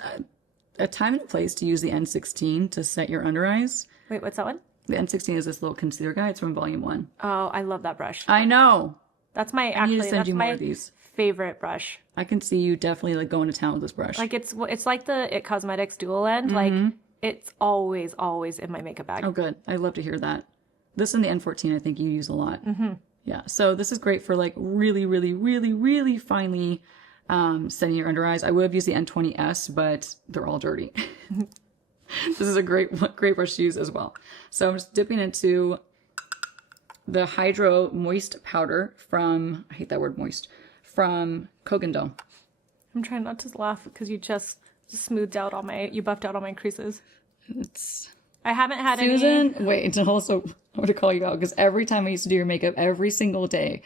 a time and a place to use the N16 to set your under eyes. Wait, what's that one? The N16 is this little concealer guy. It's from volume 1. Oh, I love that brush. I know. That's my, I need to actually, send that's you more my of these. favorite brush. I can see you definitely like going to town with this brush. Like it's like the It Cosmetics dual end. Like it's always in my makeup bag. Oh, good. I love to hear that. This and the N14, I think you use a lot. Yeah. So this is great for like really, really, really, really finely setting your under eyes. I would have used the N20S, but they're all dirty. This is a great brush to use as well. So I'm just dipping into the Hydro Moist Powder from, I hate that word moist, from Cogandel. I'm trying not to laugh because you just smoothed out you buffed out all my creases. It's I haven't had Susan, wait, and also I'm going to call you out because every time I used to do your makeup every single day,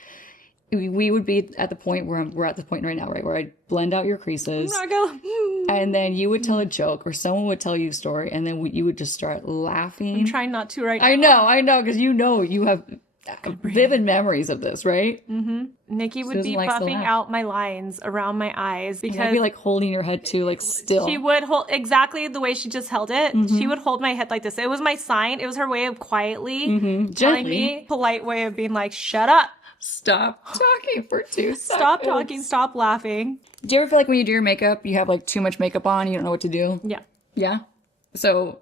we would be at the point where we're at the point right now, right? Where I'd blend out your creases and then you would tell a joke or someone would tell you a story and then you would just start laughing. I'm trying not to right now. I know, because you know you have vivid memories of this, right? Nikki would be Susan likes to buffing laugh. out my lines around my eyes And I'd because be like holding your head too, like still. she would hold exactly the way she just held it. She would hold my head like this. It was my sign. It was her way of quietly telling Gently. me, polite way of being like, shut up, Stop talking for 2 seconds. stop talking, stop laughing. Do you ever feel like when you do your makeup, you have like too much makeup on, you don't know what to do? Yeah. Yeah? So,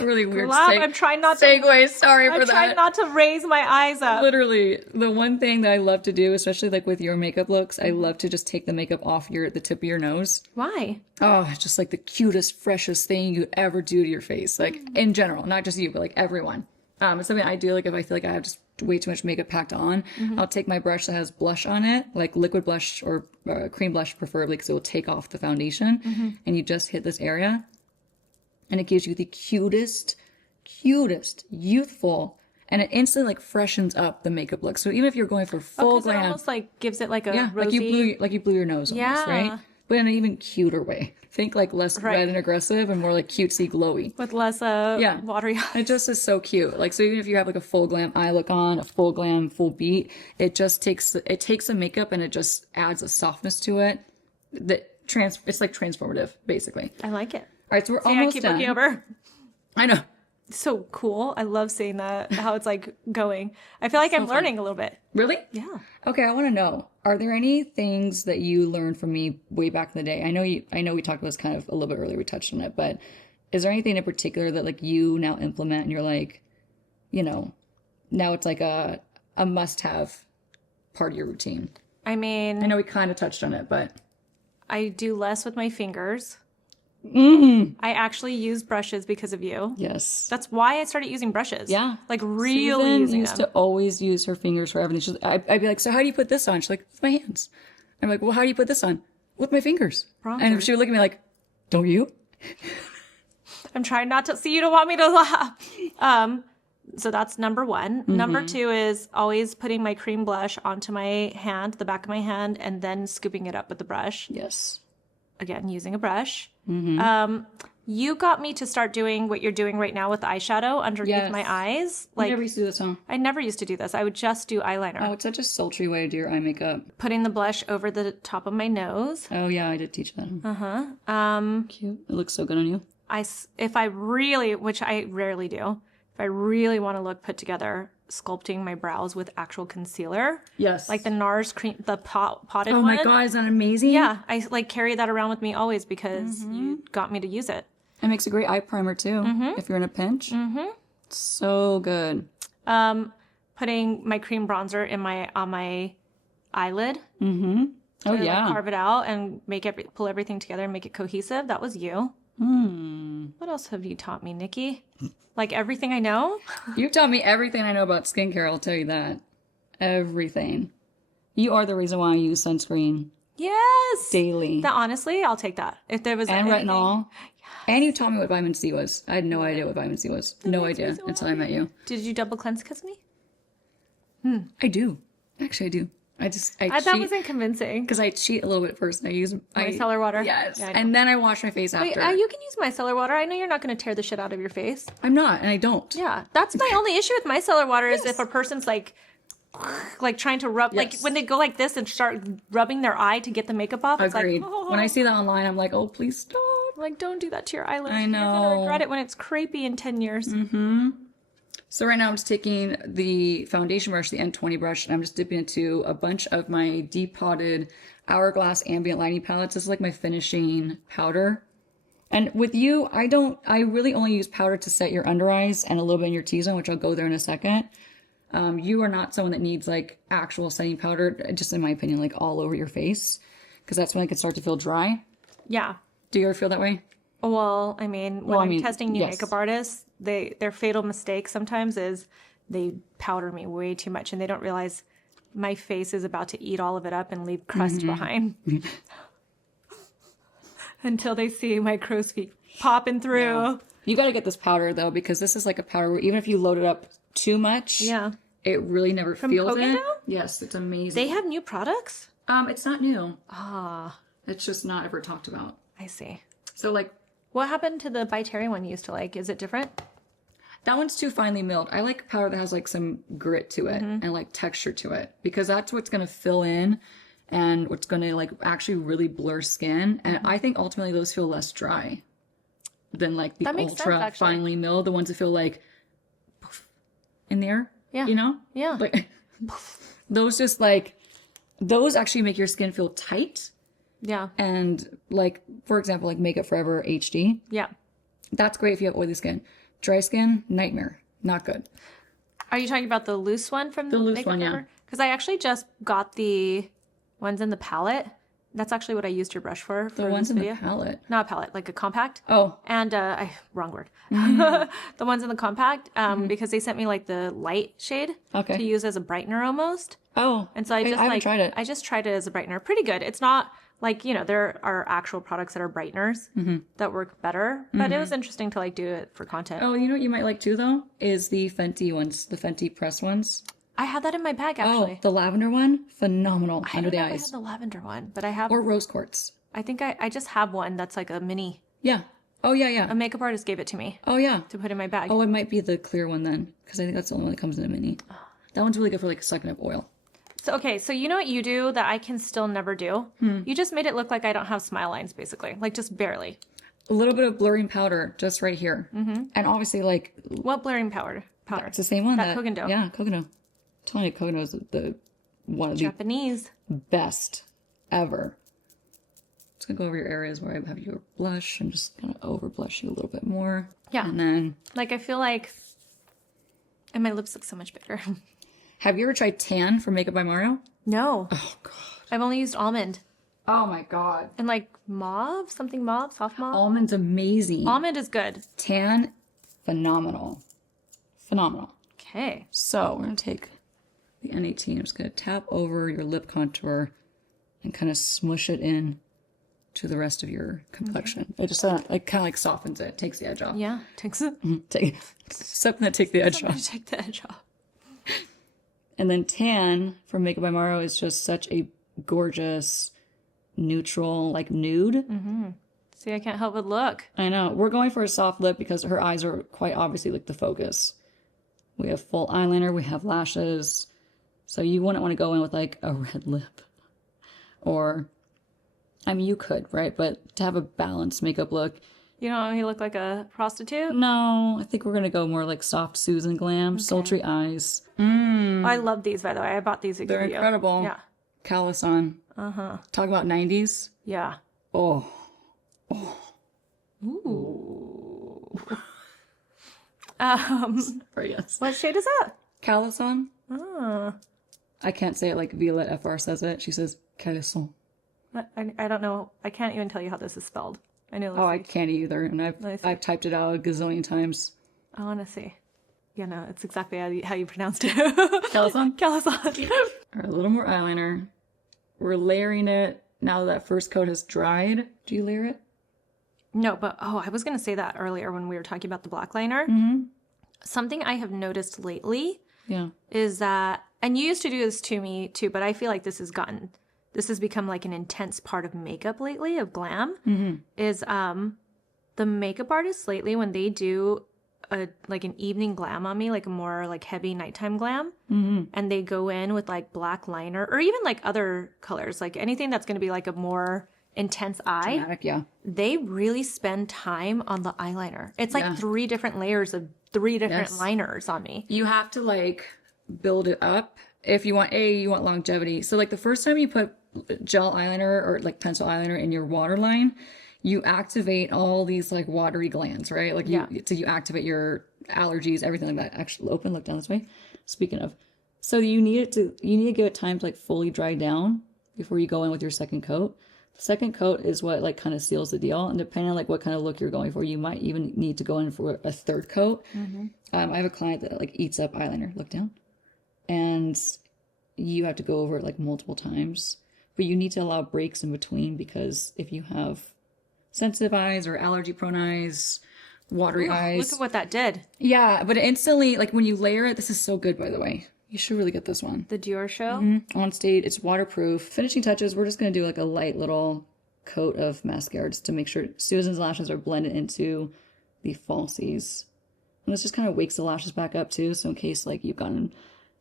a really weird Laugh. I'm trying not to. segue. Sorry for I'm trying that. not to raise my eyes up. Literally, the one thing that I love to do, especially like with your makeup looks, I love to just take the makeup off the tip of your nose. Why? Oh, it's just like the cutest, freshest thing you could ever do to your face. Like in general, not just you, but like everyone. It's something I do like if I feel like I have just way too much makeup packed on. I'll take my brush that has blush on it, like liquid blush or cream blush preferably, because it will take off the foundation. And you just hit this area, and it gives you the cutest, youthful, and it instantly like freshens up the makeup look. So even if you're going for full It glam, almost like gives it like a yeah, rosy. like you blew your nose almost, Yeah. right? But in an even cuter way. Think like less red and aggressive and more like cutesy, glowy. With less Yeah. watery eyes. It just is so cute. Like, so even if you have like a full glam eye look on, a full glam, full beat, it just takes the makeup and it just adds a softness to it it's like transformative, basically. I like it. All right, so we're See, I almost keep done. looking over. I know. So cool. I love seeing that, how it's like going. I feel like I'm learning a little bit. Really? Yeah. Okay, I want to know, are there any things that you learned from me way back in the day? I know we talked about this kind of a little bit earlier, we touched on it, but is there anything in particular that like you now implement and you're like, you know, now it's like a must-have part of your routine? I mean, I know we kind of touched on it, but I do less with my fingers. I actually use brushes because of you. yes. That's why I started using brushes. Yeah. Like really Susan using used them. to always use her fingers for everything. I'd be like, so how do you put this on? She's like, with my hands. I'm like, well, how do you put this on? With my fingers. Bronzer. And she would look at me like, don't you? I'm trying not to see, you don't want me to laugh. So that's number one. Number two is always putting my cream blush onto my hand, the back of my hand, and then scooping it up with the brush. Yes. Again, using a brush. You got me to start doing what you're doing right now with the eyeshadow underneath Yes. my eyes. You Like, never used to do this, huh? I never used to do this. I would just do eyeliner. Oh, it's such a sultry way to do your eye makeup. Putting the blush over the top of my nose. Oh, yeah, I did teach that. Cute. It looks so good on you. If I really, which I rarely do, if I really want to look put together, sculpting my brows with actual concealer, Yes. like the NARS cream, the potted Oh one. my God, is that amazing? Yeah, I like carry that around with me always because you got me to use it. It makes a great eye primer too, if you're in a pinch. So good. Putting my cream bronzer on my eyelid. Oh, to, yeah. like, carve it out and pull everything together and make it cohesive. That was you. What else have you taught me, Nikki? Like everything I know? You've taught me everything I know about skincare, I'll tell you that. Everything. You are the reason why I use sunscreen Yes. daily. That honestly, I'll take that. If there was And anything- retinol. And you taught me what vitamin C was. I had no idea what vitamin C was. No idea until I met you. Did you double cleanse because of me? I do. Actually, I do. I That cheat. wasn't convincing. Because I cheat a little bit first. I use Micellar water? Yes. Yeah, I know. And then I wash my face Wait, after. you can use micellar water. I know you're not going to tear the shit out of your face. I'm not, and I don't. Yeah, that's my only issue with micellar water is if a person's like trying to rub, like Yes. when they go like this and start rubbing their eye to get the makeup off. It's Agreed. like, oh. When I see that online, I'm like, oh, please stop. Like, don't do that to your eyelids. I You're know. gonna regret it when it's crepey in 10 years. So right now I'm just taking the foundation brush, the N20 brush, and I'm just dipping into a bunch of my deep potted Hourglass ambient lighting palettes. This is like my finishing powder. And with you, I really only use powder to set your under eyes and a little bit in your T-zone, which I'll go there in a second. You are not someone that needs like actual setting powder, just in my opinion, like all over your face, because that's when it can start to feel dry. Yeah. Do you ever feel that way? Well, I mean, when I I'm mean, testing new yes. makeup artists, their fatal mistake sometimes is they powder me way too much and they don't realize my face is about to eat all of it up and leave crust behind. Until they see my crow's feet popping through. You got to get this powder though, because this is like a powder where even if you load it up too much, Yeah. it really never feels it. Cogandel? Yes, it's amazing. They have new products? It's not new. Ah, It's just not ever talked about. I see. So like, What happened to the By Terry one you used to like? Is it different? That one's too finely milled. I like powder that has like some grit to it and like texture to it, because that's what's going to fill in and what's going to like actually really blur skin. And I think ultimately those feel less dry than like the That makes sense, ultra actually. finely milled, the ones that feel like poof in the air. Yeah. You know? Yeah. Like those just like, those actually make your skin feel tight. Yeah. And like, for example, like Makeup Forever HD. Yeah. That's great if you have oily skin. Dry skin, nightmare. Not good. Are you talking about the loose one from The loose one, yeah. Because I actually just got the ones in the palette. That's actually what I used your brush for The ones this in video. the palette. Not a palette, like a compact. Oh. And wrong word. Mm-hmm. The ones in the compact, because they sent me like the light shade Okay. to use as a brightener almost. Oh. And so I just haven't tried it. I just tried it as a brightener. Pretty good. It's not like, you know, there are actual products that are brighteners that work better, but it was interesting to like do it for content. Oh, you know what you might like too though? Is the Fenty ones. The Fenty press ones. I had that in my bag actually. Oh, the lavender one? Phenomenal. I Under don't the know if I eyes. had the lavender one, but I have. Or rose quartz. I think I just have one that's like a mini. Yeah. Oh, yeah, A yeah. makeup artist gave it to me Oh, yeah. to put in my bag. Oh, it might be the clear one then. Because I think that's the only one that comes in a mini. That one's really good for like sucking up oil. So okay, so you know what you do that I can still never do? You just made it look like I don't have smile lines, basically, like just barely. A little bit of blurring powder just right here. And obviously like, What blurring powder? it's the same one. That Kogan dough. Yeah, Kogan dough. I'm telling you, Kogan dough is the one of the Japanese. best ever. Just gonna go over your areas where I have your blush. I'm just gonna over blush you a little bit more. Yeah. And then, Like I feel like, and my lips look so much bigger. have you ever tried tan from Makeup by Mario? No, Oh god. I've only used almond Oh my god. and like mauve, something mauve, soft mauve. Almond's amazing. Almond is good. Tan, phenomenal. Phenomenal. Okay. So we're gonna take the N18. I'm just gonna tap over your lip contour and kind of smush it in to the rest of your complexion. It just it kind of like softens it, takes the edge off. Yeah. Takes it. Take something that takes the edge off. Take the edge off. And then tan from Makeup by Mario is just such a gorgeous, neutral, like nude. See, I can't help but look. I know. We're going for a soft lip because her eyes are quite obviously like the focus. We have full eyeliner, we have lashes. So you wouldn't want to go in with like a red lip. Or, I mean, you could, right? But to have a balanced makeup look, You don't want me to look like a prostitute? no, I think we're going to go more like soft Susan glam, sultry eyes. Oh, I love these, by the way. I bought these. They're incredible. Yeah. Callison. Talk about 90s. Yeah. Oh. Ooh. Sorry, yes. What shade is that? Callison. Oh. I can't say it like Violette FR says it. She says Callison. I don't know. I can't even tell you how this is spelled. I know. Oh, I can't either. And I've typed it out a gazillion times. I want to see. Yeah, no, it's exactly how you pronounced it. Callison? Callison. All right, a little more eyeliner. We're layering it now that first coat has dried. Do you layer it? No, but I was going to say that earlier when we were talking about the black liner. Something I have noticed lately Yeah. is that, and you used to do this to me too, but I feel like this has become like an intense part of makeup lately, of glam, is the makeup artists lately, when they do like an evening glam on me, like a more like heavy nighttime glam, and they go in with like black liner or even like other colors, like anything that's going to be like a more intense eye, Dramatic, yeah. they really spend time on the eyeliner. It's like Yeah. 3 different layers of 3 different Yes. liners on me. You have to like build it up if you want longevity. So like the first time you put gel eyeliner or like pencil eyeliner in your waterline, you activate all these like watery glands, right? Like so you activate your allergies, everything like that. Actually, open, look down this way. Speaking of, so you need to give it time to like fully dry down before you go in with your second coat. The second coat is what like kind of seals the deal, and depending on like what kind of look you're going for, you might even need to go in for a third coat. I have a client that like eats up eyeliner. Look down, and you have to go over it like multiple times. But you need to allow breaks in between, because if you have sensitive eyes or allergy prone eyes, watery eyes. Look at what that did. Yeah, but instantly, like when you layer it, this is so good, by the way. You should really get this one. The Dior show. On stage, it's waterproof. Finishing touches, we're just going to do like a light little coat of mascara just to make sure Susan's lashes are blended into the falsies. And this just kind of wakes the lashes back up too. So in case like you've gotten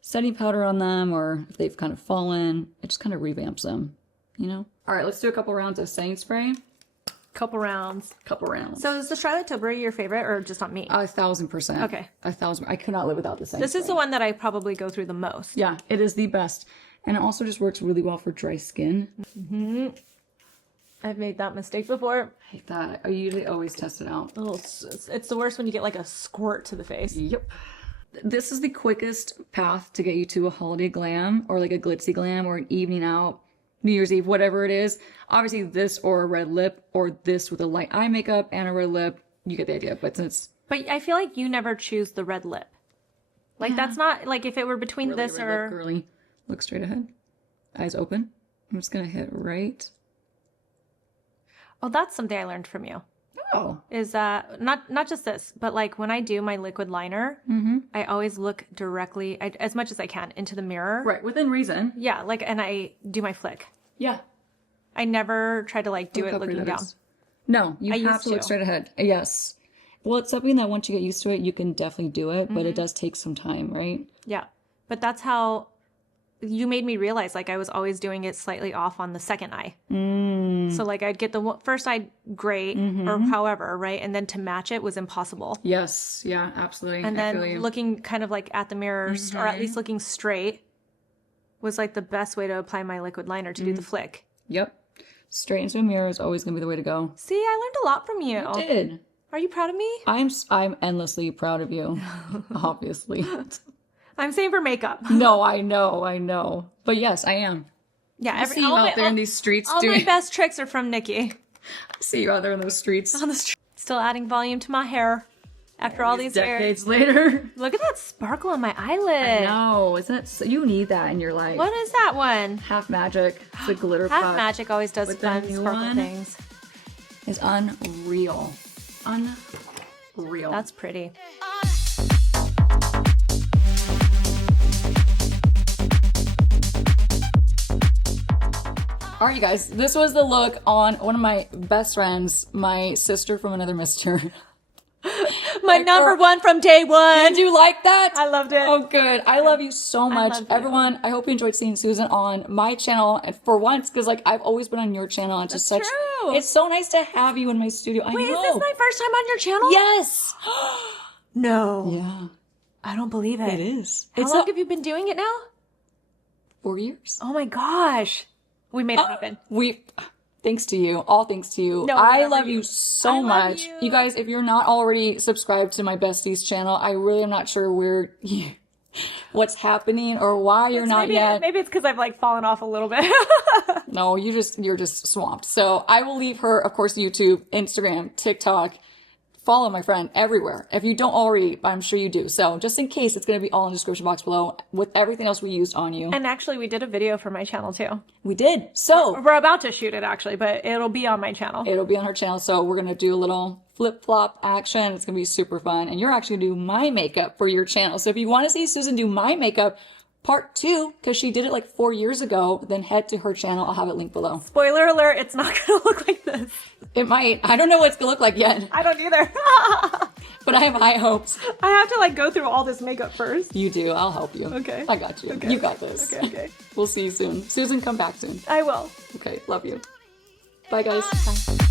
setting powder on them or if they've kind of fallen, it just kind of revamps them, you know? All right, let's do a couple rounds of setting spray. Couple rounds. So is the Charlotte Tilbury your favorite or just not me? 1,000%. Okay. 1,000. I could not live without this. This is the one that I probably go through the most. Yeah, it is the best. And it also just works really well for dry skin. Mm-hmm. I've made that mistake before. I hate that. I usually always test it out. Oh, it's the worst when you get like a squirt to the face. Yep. This is the quickest path to get you to a holiday glam or like a glitzy glam or an evening out, New Year's Eve, whatever it is. Obviously this or a red lip or this with a light eye makeup and a red lip. You get the idea. But I feel like you never choose the red lip. Like that's not like if it were between really this red or lip, girly. Look straight ahead. Eyes open. I'm just gonna hit right. Oh, that's something I learned from you. Oh. Is not just this, but like when I do my liquid liner, I always look directly, as much as I can, into the mirror. Right, within reason. Yeah, like, and I do my flick. Yeah. I never try to like do it looking down. No, you have to look straight ahead. Yes. Well, it's something that once you get used to it, you can definitely do it, but it does take some time, right? Yeah. But that's how you made me realize like I was always doing it slightly off on the second eye. So like I'd get the first eye great or however, right? And then to match it was impossible. Yes. Yeah, absolutely. And then looking kind of like at the mirror or at least looking straight was like the best way to apply my liquid liner to do the flick. Yep. Straight into a mirror is always going to be the way to go. See, I learned a lot from you. You did. Are you proud of me? I'm endlessly proud of you. Obviously. I'm saying for makeup. No, I know. But yes, I am. Yeah, I see you out there in these streets all doing... my best tricks are from Nikki. I see you out there in those streets. On the street. Still adding volume to my hair after all these decades later. Look at that sparkle on my eyelid. I know, isn't it? So, you need that in your life. What is that one? Half Magic. It's a glitter Half pot. Magic always does But fun the new sparkle one things. Is unreal. Unreal. That's pretty. All right, you guys, this was the look on one of my best friends, my sister from another mister. My number one from day one. Did you like that? I loved it. Oh, good. I love you so much. love you. Everyone, I hope you enjoyed seeing Susan on my channel and for once, because like I've always been on your channel. It's just That's such, true. it's so nice to have you in my studio. I Wait, know. is this my first time on your channel? Yes. No. Yeah, I don't believe it. it is. How long have you been doing it now? 4 years. Oh my gosh. We made it happen. Thanks to you. All thanks to you. No, I whatever love you- you so I love much. you. You guys, if you're not already subscribed to my besties channel, I really am not sure what's happening or why you're not yet. Maybe it's because I've like fallen off a little bit. No, you're just swamped. So I will leave her, of course, YouTube, Instagram, TikTok. Follow my friend everywhere. If you don't already, I'm sure you do. So just in case, it's going to be all in the description box below with everything else we used on you. And actually, we did a video for my channel too. We did. So We're about to shoot it actually, but it'll be on my channel. it'll be on her channel. So we're going to do a little flip-flop action. It's going to be super fun. And you're actually going to do my makeup for your channel. So if you want to see Susan do my makeup, part 2, because she did it like 4 years ago, then head to her channel. I'll have it linked below. Spoiler alert, it's not going to look like this. It might. I don't know what it's going to look like yet, I don't either. but I have high hopes. I have to like go through all this makeup first. You do. I'll help you. Okay. I got you. Okay. You got this. Okay. We'll see you soon. Susan, come back soon. I will. Okay. Love you. Bye, guys. Bye.